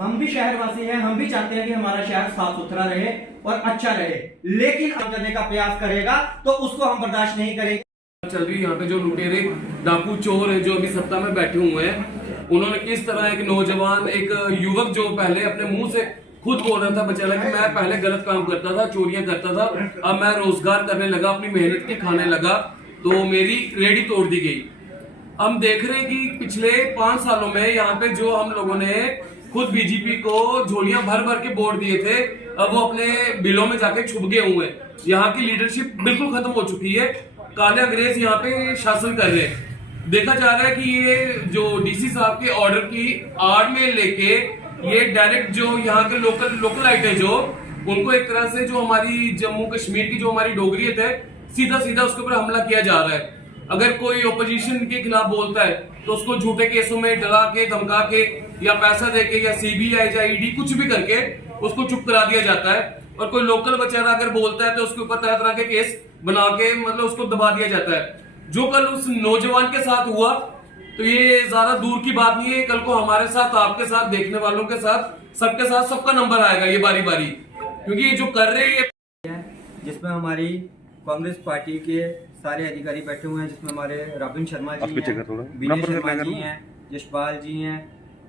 हम भी शहरवासी हैं, हम भी चाहते हैं कि हमारा शहर साफ सुथरा रहे और अच्छा रहे, लेकिन करने का प्रयास करेगा तो उसको हम बर्दाश्त नहीं करेंगे। चल रही यहाँ पे जो लुटेरे डाकू चोर है जो अभी सत्ता में बैठे हुए हैं, उन्होंने किस तरह एक नौजवान एक युवक जो पहले अपने मुंह से खुद बोल रहा था बेचारा कि मैं पहले गलत काम करता था, चोरियां करता था, अब मैं रोजगार करने लगा, अपनी मेहनत के खाने लगा, तो मेरी रेडी तोड़ दी गई। हम देख रहे हैं कि पिछले 5 सालों में यहाँ पे जो हम लोगों ने खुद बीजेपी को झोलियां भर भर के वोट दिए थे, अब वो अपने बिलों में जाके छुप गए हुए हैं। यहाँ की लीडरशिप बिल्कुल खत्म हो चुकी है, काले अंग्रेज यहाँ पे शासन कर रहे हैं। देखा जा रहा है कि ये जो डीसी साहब के ऑर्डर की आड़ में लेके ये डायरेक्ट जो यहाँ के लोकलाइट है जो उनको एक तरह से जो हमारी जम्मू कश्मीर की जो हमारी डोगरियत है सीधा सीधा उसके ऊपर हमला किया जा रहा है। अगर कोई ओपोजिशन के खिलाफ बोलता है तो उसको झूठे केसों में डरा के धमका के या पैसा देके या सीबीआई या ईडी कुछ भी करके उसको चुप करा दिया जाता है। और कोई लोकल बेचारा अगर बोलता है तो उसके ऊपर तरह तरह के केस बना के मतलब उसको दबा दिया जाता है। जो कल उस नौजवान के साथ हुआ तो ये ज्यादा दूर की बात नहीं है, कल को हमारे साथ, आपके साथ, देखने वालों के साथ, सबके साथ सबका नंबर आएगा ये बारी बारी, क्योंकि ये जो कर रहे हैं जिसमें हमारी कांग्रेस पार्टी के सारे अधिकारी बैठे हुए हैं, जिसमें हमारे रबिन शर्मा जी हैं, विनय शर्मा जी हैं, यशपाल जी हैं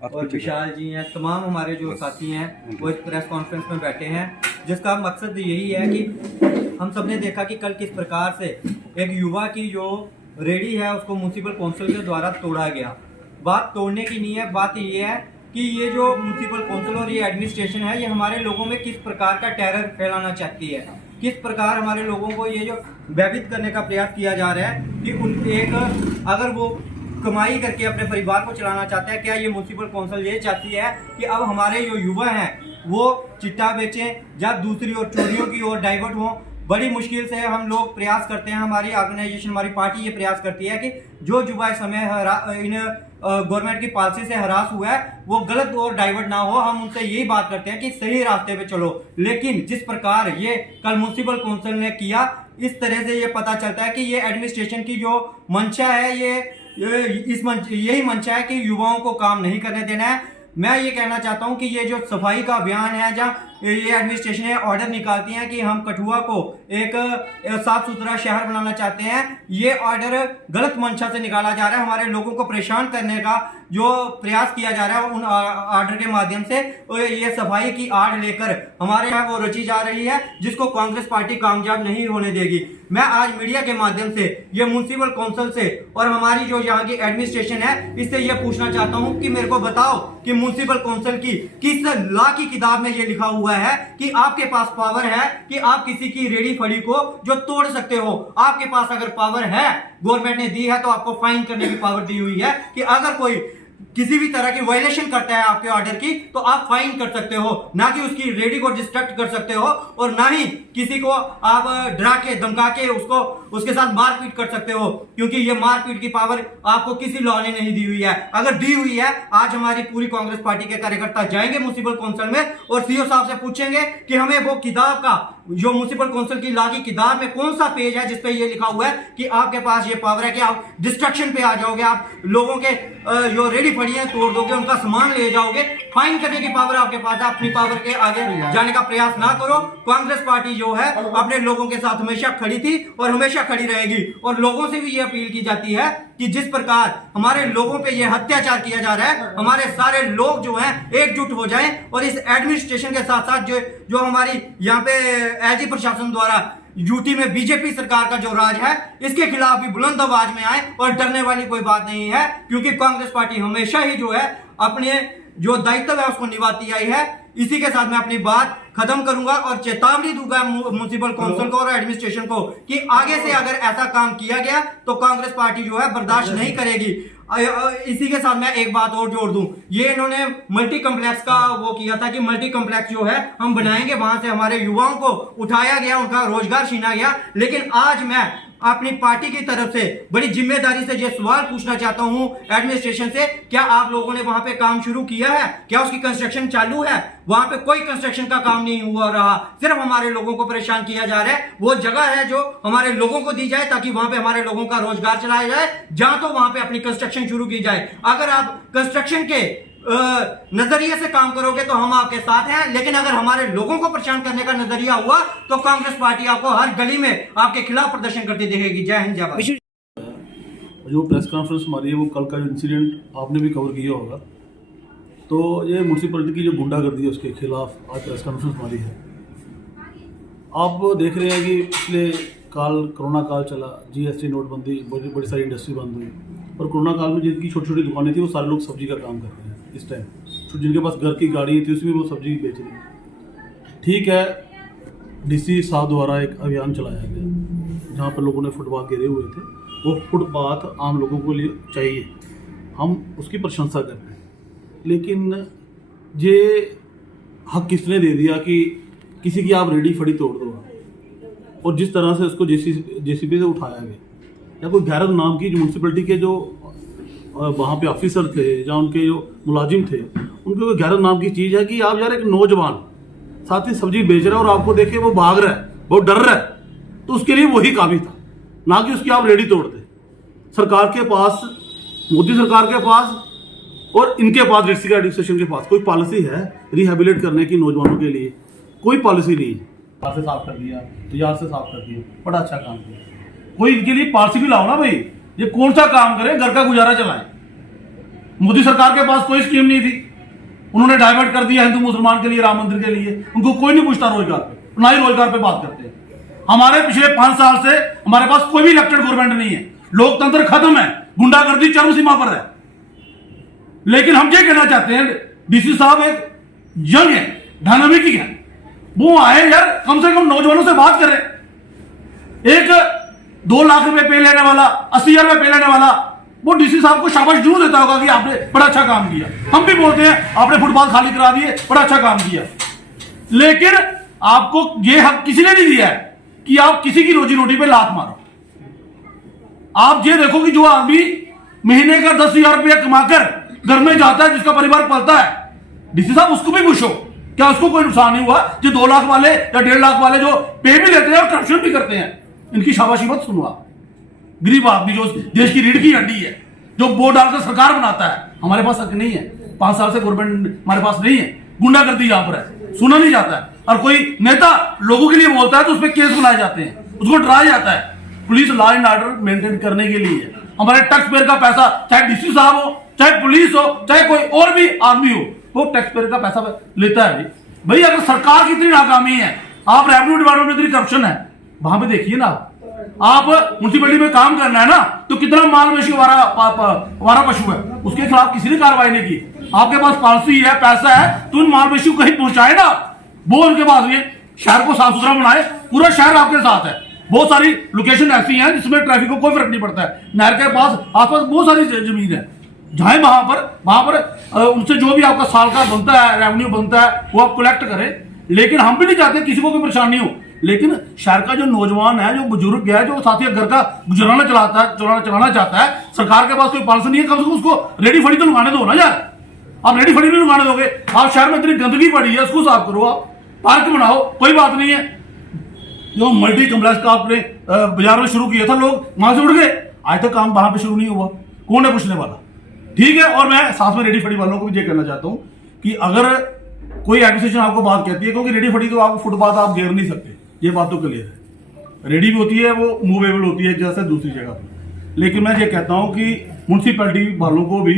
और विशाल जी हैं, तमाम हमारे जो साथी हैं वो इस प्रेस कॉन्फ्रेंस में बैठे हैं, जिसका मकसद यही है कि हम सब ने देखा कि कल किस प्रकार से एक युवा की जो रेडी है उसको म्युनिसिपल काउंसिल के द्वारा तोड़ा गया। बात तोड़ने की नहीं है, बात ये है कि ये जो म्युनिसिपल काउंसिल और ये एडमिनिस्ट्रेशन है ये हमारे लोगों में किस प्रकार का टेरर फैलाना चाहती है, किस प्रकार हमारे लोगों को ये जो भयभीत करने का प्रयास किया जा रहा है कि उन एक अगर वो कमाई करके अपने परिवार को चलाना चाहते हैं, क्या ये म्युनिसिपल काउंसिल ये चाहती है कि अब हमारे जो युवा हैं वो चिट्टा बेचें या दूसरी और चोरियों की ओर डाइवर्ट हों। बड़ी मुश्किल से हम लोग प्रयास करते हैं, हमारी ऑर्गेनाइजेशन, हमारी पार्टी ये प्रयास करती है कि जो युवा इस समय इन गवर्नमेंट की पॉलिसी से हरास हुआ है वो गलत और डाइवर्ट ना हो। हम उनसे यही बात करते हैं कि सही रास्ते पे चलो, लेकिन जिस प्रकार ये कल म्युनिसिपल काउंसिल ने किया, इस तरह से ये पता चलता है कि ये एडमिनिस्ट्रेशन की जो मंशा है यही मंशा है कि युवाओं को काम नहीं करने देना है। मैं ये कहना चाहता हूं कि ये जो सफाई का अभियान है, जहाँ ये एडमिनिस्ट्रेशन है ऑर्डर निकालती है कि हम कठुआ को एक साफ सुथरा शहर बनाना चाहते हैं, ये ऑर्डर गलत मंशा से निकाला जा रहा है। हमारे लोगों को परेशान करने का जो प्रयास किया जा रहा है उन ऑर्डर के माध्यम से ये सफाई की आड़ लेकर हमारे यहाँ वो रची जा रही है, जिसको कांग्रेस पार्टी कामयाब नहीं होने देगी। मैं आज मीडिया के माध्यम से ये म्युनिसिपल काउंसिल से और हमारी जो यहाँ की एडमिनिस्ट्रेशन है इससे ये पूछना चाहता हूँ कि मेरे को बताओ कि म्युनिसिपल काउंसिल की किस लॉ की किताब में ये लिखा हुआ है कि आपके पास पावर है कि आप किसी की रेडी फड़ी को जो तोड़ सकते हो। आपके पास अगर पावर है, गवर्नमेंट ने दी है, तो आपको फाइन करने की पावर दी हुई है कि अगर कोई किसी भी तरह की वायलेशन करता है आपके ऑर्डर की तो आप फाइन कर सकते हो, ना कि उसकी रेडी को डिस्ट्रक्ट कर सकते हो, और ना ही किसी को आप डरा के धमका के उसके साथ मारपीट कर सकते हो, क्योंकि ये मारपीट की पावर आपको किसी लॉ ने नहीं दी हुई है। अगर दी हुई है, आज हमारी पूरी कांग्रेस पार्टी के कार्यकर्ता जाएंगे म्युनिसिपल काउंसिल में और सीओ साहब से पूछेंगे कि हमें वो किताब का जो म्युनिसिपल काउंसिल की लॉ की किताब में कौन सा पेज है जिसपे ये लिखा हुआ है कि आपके पास ये पावर है कि आप डिस्ट्रक्शन पे आ जाओगे, आप लोगों के जो रेडी फड़ियां तोड़ दोगे, उनका सामान ले जाओगे, फाइन करने की पावर आपके पास है। अपनी पावर के आगे जाने का प्रयास ना करो। कांग्रेस पार्टी जो है अपने लोगों के साथ हमेशा खड़ी थी और हमेशा खड़ी रहेगी, और लोगों से भी ये अपील की जाती है कि जिस प्रकार हमारे लोगों पे ये अत्याचार किया जा रहा है, हमारे सारे लोग जो हैं एकजुट हो जाएं और इस एडमिनिस्ट्रेशन के साथ साथ जो हमारी यहाँ पे एलजी प्रशासन द्वारा यूटी में बीजेपी सरकार का जो राज है इसके खिलाफ भी बुलंद आवाज में आए, और डरने वाली कोई बात नहीं है, क्योंकि कांग्रेस पार्टी हमेशा ही जो है अपने जो दायित्व है उसको निभाती आई है। इसी के साथ मैं अपनी बात खत्म करूंगा और चेतावनी दूंगा म्युनिसिपल काउंसिल को और एडमिनिस्ट्रेशन को कि आगे से अगर ऐसा काम किया गया तो कांग्रेस पार्टी जो है बर्दाश्त नहीं करेगी। इसी के साथ मैं एक बात और जोड़ दूं, ये इन्होंने मल्टी कम्प्लेक्स का वो किया था कि मल्टी कम्प्लेक्स जो है हम बनाएंगे, वहां से हमारे युवाओं को उठाया गया, उनका रोजगार छीना गया। लेकिन आज मैं अपनी पार्टी की तरफ से बड़ी जिम्मेदारी से ये सवाल पूछना चाहता हूं एडमिनिस्ट्रेशन से, क्या आप लोगों ने वहां पे काम शुरू किया है? क्या उसकी कंस्ट्रक्शन चालू है? वहां पे कोई कंस्ट्रक्शन का काम नहीं हुआ रहा, सिर्फ हमारे लोगों को परेशान किया जा रहा है। वो जगह है जो हमारे लोगों को दी जाए ताकि वहां पे हमारे लोगों का रोजगार चलाया जाए, जहां तो वहां पे अपनी कंस्ट्रक्शन शुरू की जाए। अगर आप कंस्ट्रक्शन के नजरिए से काम करोगे तो हम आपके साथ हैं, लेकिन अगर हमारे लोगों को परेशान करने का नजरिया हुआ तो कांग्रेस पार्टी आपको हर गली में आपके खिलाफ प्रदर्शन करती दिखेगी। जय हिंद, जय भारत। जो प्रेस कॉन्फ्रेंस हमारी है वो कल का जो इंसिडेंट आपने भी कवर किया होगा, तो ये म्यूनसिपैलिटी की जो गुंडागर्दी है उसके खिलाफ आज प्रेस कॉन्फ्रेंस हमारी है। आप देख रहे हैं कि पिछले काल कोरोना काल चला, जीएसटी नोटबंदी, बड़ी सारी इंडस्ट्री बंद हुई, और कोरोना काल में जिनकी छोटी छोटी दुकानें थी वो सारे लोग सब्जी का काम कर रहे हैं इस टाइम, तो जिनके पास घर की गाड़ी थी उसमें वो सब्जी बेच रहे हैं। ठीक है, डीसी साहब द्वारा एक अभियान चलाया गया जहाँ पर लोगों ने फुटपाथ घेरे हुए थे, वो फुटपाथ आम लोगों को लिए चाहिए, हम उसकी प्रशंसा करते हैं, लेकिन ये हक किसने दे दिया कि किसी की आप रेडी फड़ी तोड़ दो, और जिस तरह से उसको जेसीबी से उठाया गया, या कोई गैरत नाम की म्यूनसिपैलिटी के जो वहाँ पे ऑफिसर थे या उनके जो मुलाजिम थे, उनके कोई गैरत नाम की चीज़ है कि आप यार एक नौजवान साथ ही सब्जी बेच रहा है और आपको देखे वो भाग रहा है, वो डर रहा है, तो उसके लिए वही काफ़ी था, ना कि उसकी आप रेडी तोड़ते। सरकार के पास, मोदी सरकार के पास और इनके पास, डिस्ट्रिक्ट एडमिनिस्ट्रेशन के पास कोई पॉलिसी है रिहेबिलिट करने की नौजवानों के लिए? कोई पॉलिसी नहीं है। बाहर से साफ कर दिया, बाजार से साफ कर दिया, बड़ा अच्छा काम किया। कोई इनके लिए पॉलिसी भी लाओ ना भाई, ये कौन सा काम करे, घर का गुजारा चलाए। मोदी सरकार के पास कोई स्कीम नहीं थी, उन्होंने डाइवर्ट कर दिया हिंदू मुसलमान के लिए, राम मंदिर के लिए, उनको कोई नहीं पूछता रोजगार पे, ना ही रोजगार पे बात करते हैं। हमारे पिछले 5 साल से हमारे पास कोई भी इलेक्टेड गवर्नमेंट नहीं है, लोकतंत्र खत्म है, गुंडागर्दी चरम सीमा पर है। लेकिन हम ये कहना चाहते हैं, डीसी साहब एक यंग है, डायनामिक है, वो आए यार, कम से कम नौजवानों से बात करें। एक 2 लाख रुपए पे लेने वाला, 80,000 रुपए पे लेने वाला, वो डीसी साहब को शाबाश जरूर देता होगा कि आपने बड़ा अच्छा काम किया। हम भी बोलते हैं आपने फुटपाथ खाली करा दिए, बड़ा अच्छा काम किया, लेकिन आपको यह हक किसी ने नहीं दिया है कि आप किसी की रोजी रोटी पे लात मारो। आप ये देखो कि जो आदमी महीने का 10,000 रुपया कमाकर घर में जाता है, जिसका परिवार पलता है, डीसी साहब उसको भी पूछो, क्या उसको कोई नुकसान नहीं हुआ? जो 2 लाख वाले या 1.5 लाख वाले जो पे भी लेते हैं और करप्शन भी करते हैं, इनकी शाबाशी मत सुनो आप। गरीब आदमी जो देश की रीढ़ की हड्डी है, जो वोट डालकर सरकार बनाता है, हमारे पास हक नहीं है। 5 साल से गवर्नमेंट हमारे पास नहीं है, गुंडागर्दी यहां पर है, सुना नहीं जाता है। और कोई नेता लोगों के लिए बोलता है तो उस पर केस बुलाए जाते हैं, उसको डराया जाता है। Police law and order maintain करने के लिए है। हमारे टैक्स पेयर का पैसा, चाहे डीसी साहब हो, चाहे पुलिस हो, चाहे कोई और भी आदमी हो, वो टैक्स पेयर का पैसा लेता है। भाई अगर सरकार की इतनी नाकामी है, आप रेवेन्यू डिपार्टमेंट में इतनी करप्शन है, वहां पे देखिए ना। आप म्यूनसिपैलिटी में काम करना है ना, तो कितना माल मवेशी वारा पशु है, उसके खिलाफ किसी ने कार्रवाई नहीं की। आपके पास पॉलिसी है, पैसा है, तो उन माल मवेशी को कहीं पहुंचाए ना, वो उनके पास ये शहर को साफ सुथरा बनाए। पूरा शहर आपके साथ है। बहुत सारी लोकेशन ऐसी हैं जिसमें ट्रैफिक को कोई फर्क नहीं पड़ता है। नहर के पास आसपास बहुत सारी जमीन है, जहां वहां पर उनसे जो भी आपका साल का बनता है, रेवेन्यू बनता है, वो आप कलेक्ट करें। लेकिन हम भी नहीं चाहते किसी को कोई परेशानी हो, लेकिन शहर का जो नौजवान है, जो बुजुर्ग है, जो साथी घर का गुजराना चलाना चाहता है, सरकार के पास कोई पॉलिसी नहीं है, कम से कम उसको रेडी फड़ी तो लगाने दो ना यार। आप रेडी फड़ी नहीं लगाने दोगे, आप शहर में इतनी गंदगी पड़ी है, उसको साफ करो, आप पार्क बनाओ, कोई बात नहीं है। जो मल्टी कम्प्लेक्स का आपने बाजार में शुरू किया था, लोग वहां से उड़ गए, आज तक काम वहां पे शुरू नहीं हुआ, कौन है पूछने वाला? ठीक है। और मैं साथ में रेडी फड़ी वालों को भी ये कहना चाहता हूं कि अगर कोई एडमिनिस्ट्रेशन आपको बात कहती है, क्योंकि रेडी फड़ी तो आप फुटपाथ आप घेर नहीं सकते, ये बात तो क्लियर है। रेडी भी होती है, वो मूवेबल होती है जैसे दूसरी जगह पर। लेकिन मैं ये कहता हूं कि म्यूनसिपैलिटी वालों को भी,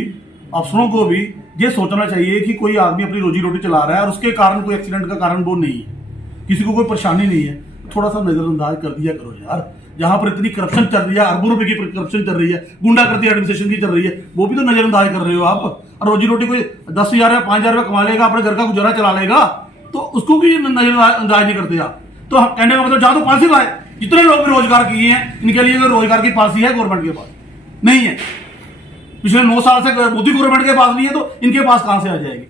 अफसरों को भी ये सोचना चाहिए कि कोई आदमी अपनी रोजी रोटी चला रहा है और उसके कारण कोई एक्सीडेंट का कारण वो नहीं है, किसी को कोई परेशानी नहीं है, थोड़ा सा नजरअंदाज कर दिया करो यार। जहां पर इतनी करप्शन चल रही है, अरबों रुपए की करप्शन चल रही है, गुंडागर्दी एडमिनिस्ट्रेशन की चल रही है, वो भी तो नजरअंदाज कर रहे हो आप। और रोजी रोटी कोई 10,000 या 5,000 रुपये कमा लेगा, अपने घर का गुजारा चला लेगा, तो उसको भी नजरअंदाज नहीं करते आप। तो कहने का मतलब जहां तो पॉलिसी लाए, जितने लोग भी रोजगार किए हैं, इनके लिए रोजगार की पॉलिसी है गवर्नमेंट के पास नहीं है। पिछले 9 साल से मोदी गवर्नमेंट के पास नहीं है, तो इनके पास कहां से आ जाएगी?